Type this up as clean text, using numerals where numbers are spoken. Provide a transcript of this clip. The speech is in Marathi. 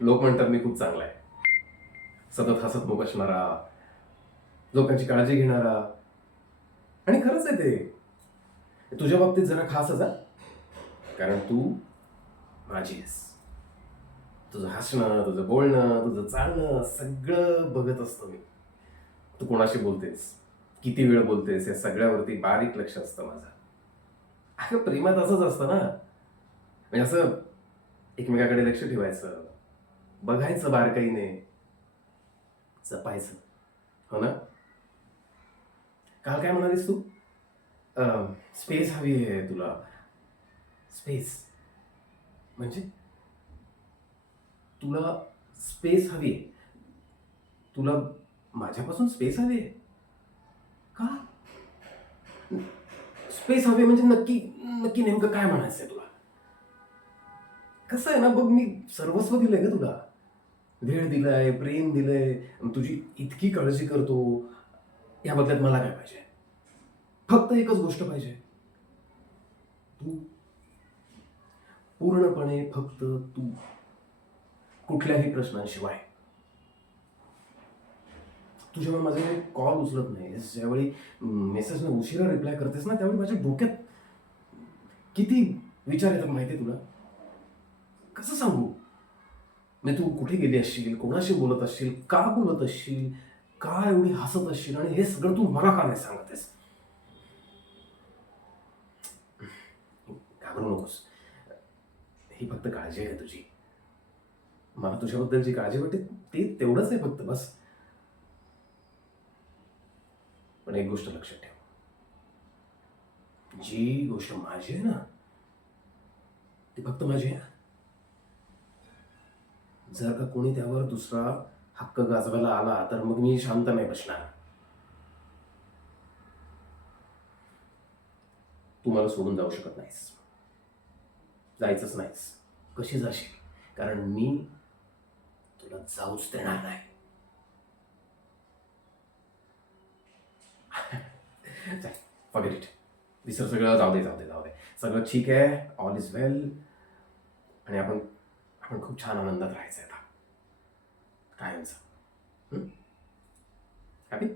लोक म्हणतात मी खूप चांगला आहे, सतत हसतमुख असणारा, लोकांची काळजी घेणारा. आणि खरंच आहे ते. तुझ्या बाबतीत जरा खासच हा, कारण तू माझी आहेस. तुझं हसणं, तुझं बोलणं, तुझं चालणं सगळं बघत असतो मी. तू कोणाशी बोलतेस, किती वेळ बोलतेस, या सगळ्यावरती बारीक लक्ष असतं माझं. अगं प्रेमात असंच असतं ना, म्हणजे असं एकमेकाकडे लक्ष ठेवायचं, बघायचं बारकाईने, जपायचं. हो ना? काल काय म्हणालीस तू? स्पेस हवी आहे तुला. स्पेस म्हणजे तुला स्पेस हवी आहे. तुला माझ्यापासून स्पेस हवी आहे? का? स्पेस हवी म्हणजे नक्की नक्की नेमकं काय म्हणायचं आहे तुला? कसं आहे ना, बघ मी सर्वस्व दिलंय ग तुला. वेळ दिलाय, प्रेम दिलंय, तुझी इतकी काळजी करतो. या बदल्यात मला काय पाहिजे? फक्त एकच गोष्ट पाहिजे. तू. पूर्णपणे फक्त तू. कुठल्याही प्रश्नांशिवाय. तू जेव्हा माझे कॉल उचलत नाहीस, ज्यावेळी मेसेजला उशिरा रिप्लाय करतेस ना, त्यावेळी माझ्या डोक्यात किती विचार येतात माहिती आहे तुला? कसं सांगू? म्हणजे तू कुठे गेली असशील, कोणाशी बोलत असशील, का बोलत असशील, का एवढी हसत असशील, आणि हे सगळं तू मला का नाही सांगत आहेस? घाबरू नकोस. ही फक्त काळजी आहे तुझी. मला तुझ्याबद्दलची काळजी वाटते, ते तेवढंच आहे फक्त, बस. पण एक गोष्ट लक्षात ठेव, जी गोष्ट माझी आहे ना, ती फक्त माझी आहे. जर का कोणी त्यावर दुसरा हक्क गाजवायला आला तर मग मी शांत नाही बसणार. तू मला सोडून जाऊ शकत नाहीस, जायचंच नाहीस. कशी जाशील? कारण मी तुला जाऊच देणार नाही. Forget it. विसर सगळं, जाऊ दे जाऊ दे जाऊ दे. सगळं ठीक आहे, ऑल इज वेल. आणि आपण आपण खूप छान आनंदात राहायचं आता कायमचं. हॅपी?